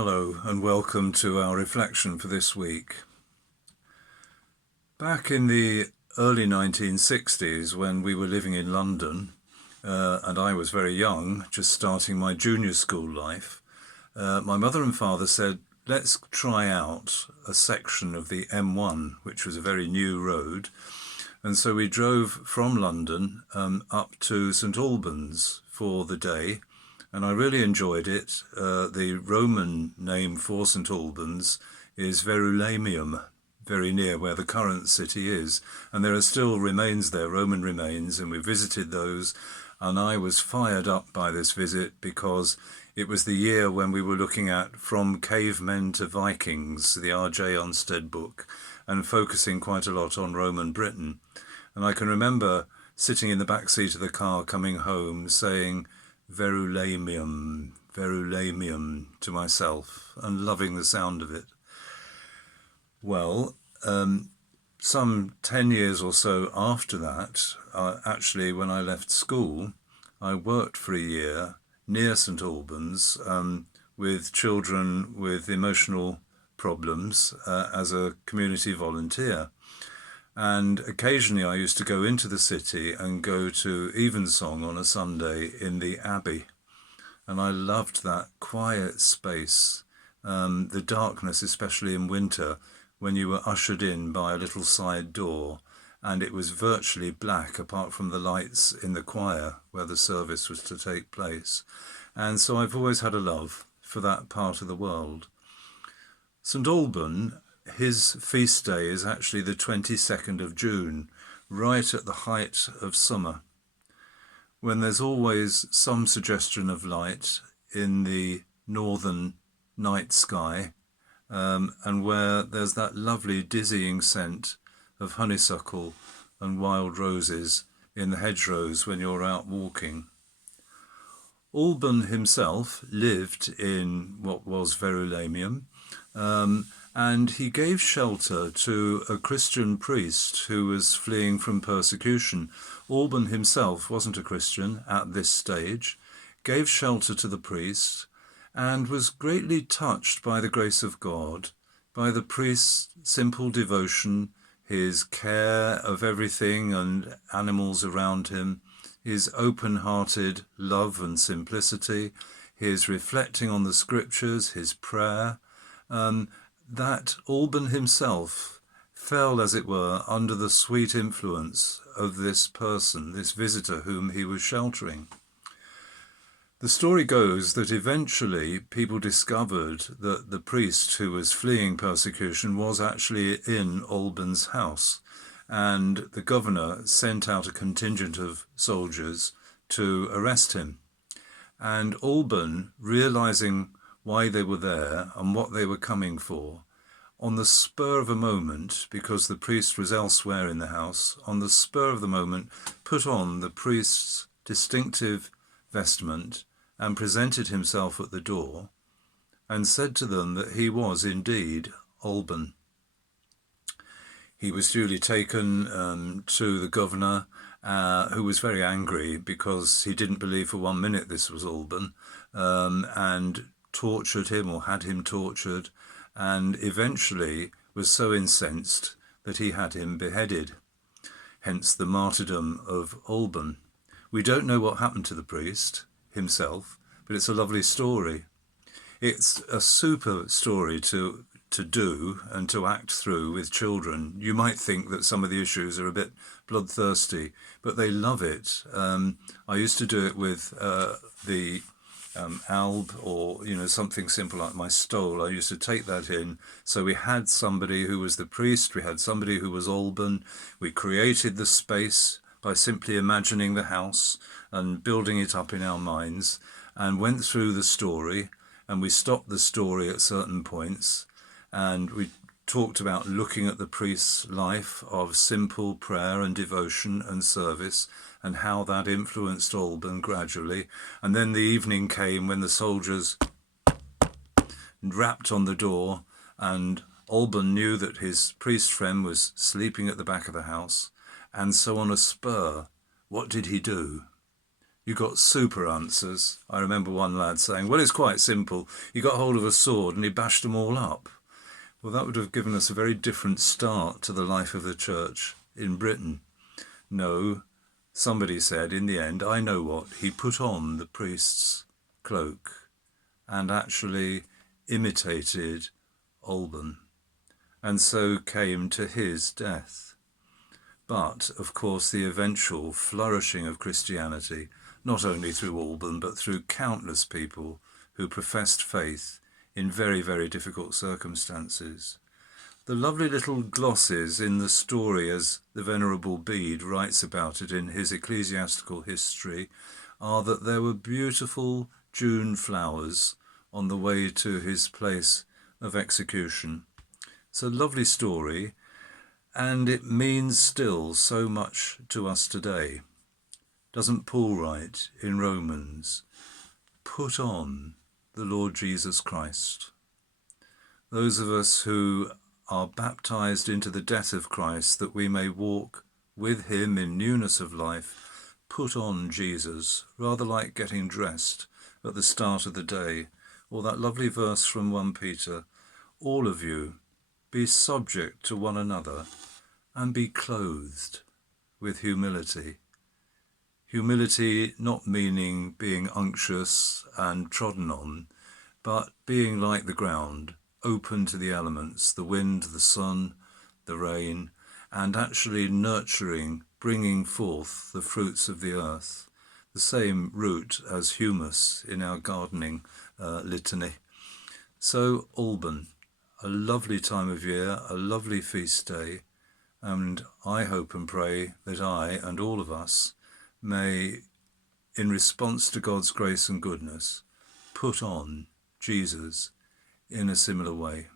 Hello and welcome to our reflection for this week. Back in the early 1960s, when we were living in London, and I was very young, just starting my junior school life, my mother and father said, let's try out a section of the M1, which was a very new road. And so we drove from London up to St Albans for the day. And I really enjoyed it. The Roman name for St Albans is Verulamium, very near where the current city is. And there are still remains there, Roman remains, and we visited those. And I was fired up by this visit because it was the year when we were looking at From Cavemen to Vikings, the R.J. Olmsted book, and focusing quite a lot on Roman Britain. And I can remember sitting in the back seat of the car coming home saying, Verulamium, Verulamium to myself and loving the sound of it. Well, some 10 years or so after that, actually when I left school, I worked for a year near St Albans with children with emotional problems as a community volunteer. And occasionally I used to go into the city and go to evensong on a Sunday in the Abbey. And I loved that quiet space, the darkness, especially in winter, when you were ushered in by a little side door and it was virtually black apart from the lights in the choir where the service was to take place. And so I've always had a love for that part of the world. St Alban, his feast day is actually the 22nd of June, right at the height of summer, when there's always some suggestion of light in the northern night sky, and where there's that lovely dizzying scent of honeysuckle and wild roses in the hedgerows when you're out walking. Alban himself lived in what was Verulamium, and he gave shelter to a Christian priest who was fleeing from persecution. Alban himself wasn't a Christian at this stage, gave shelter to the priest, and was greatly touched by the grace of God, by the priest's simple devotion, his care of everything and animals around him, his open-hearted love and simplicity, his reflecting on the scriptures, his prayer, that Alban himself fell, as it were, under the sweet influence of this person, this visitor whom he was sheltering. The story goes that eventually people discovered that the priest who was fleeing persecution was actually in Alban's house, and the governor sent out a contingent of soldiers to arrest him. And Alban, realizing why they were there and what they were coming for, on the spur of a moment, because the priest was elsewhere in the house, on the spur of the moment, put on the priest's distinctive vestment and presented himself at the door and said to them that he was indeed Alban. He was duly taken to the governor, who was very angry because he didn't believe for 1 minute this was Alban, and tortured him or had him tortured, and eventually was so incensed that he had him beheaded, hence the martyrdom of Alban. We don't know what happened to the priest himself, but it's a lovely story. It's a super story to do and to act through with children. You might think that some of the issues are a bit bloodthirsty, but they love it. I used to do it with the alb, or something simple like my stole. I used to take that in. So we had somebody who was the priest, we had somebody who was Alban. We created the space by simply imagining the house and building it up in our minds, and went through the story, and we stopped the story at certain points, and we talked about looking at the priest's life of simple prayer and devotion and service, and how that influenced Alban gradually. And then the evening came when the soldiers rapped on the door, and Alban knew that his priest friend was sleeping at the back of the house. And so on a spur, what did he do? You got super answers. I remember one lad saying, well, it's quite simple. He got hold of a sword and he bashed them all up. Well, that would have given us a very different start to the life of the church in Britain. No, somebody said in the end, I know what, he put on the priest's cloak and actually imitated Alban, and so came to his death. But, of course, the eventual flourishing of Christianity, not only through Alban, but through countless people who professed faith in very, very difficult circumstances. The lovely little glosses in the story, as the Venerable Bede writes about it in his ecclesiastical history, are that there were beautiful June flowers on the way to his place of execution. It's a lovely story, and it means still so much to us today. Doesn't Paul write in Romans, put on the Lord Jesus Christ? Those of us who are baptized into the death of Christ, that we may walk with him in newness of life, put on Jesus, rather like getting dressed at the start of the day, or that lovely verse from 1 Peter, all of you, be subject to one another and be clothed with humility. Humility not meaning being unctuous and trodden on, but being like the ground, open to the elements, the wind, the sun, the rain, and actually nurturing, bringing forth the fruits of the earth, the same root as humus in our gardening litany. So Alban, a lovely time of year, a lovely feast day, and I hope and pray that I and all of us may, in response to God's grace and goodness, put on Jesus in a similar way.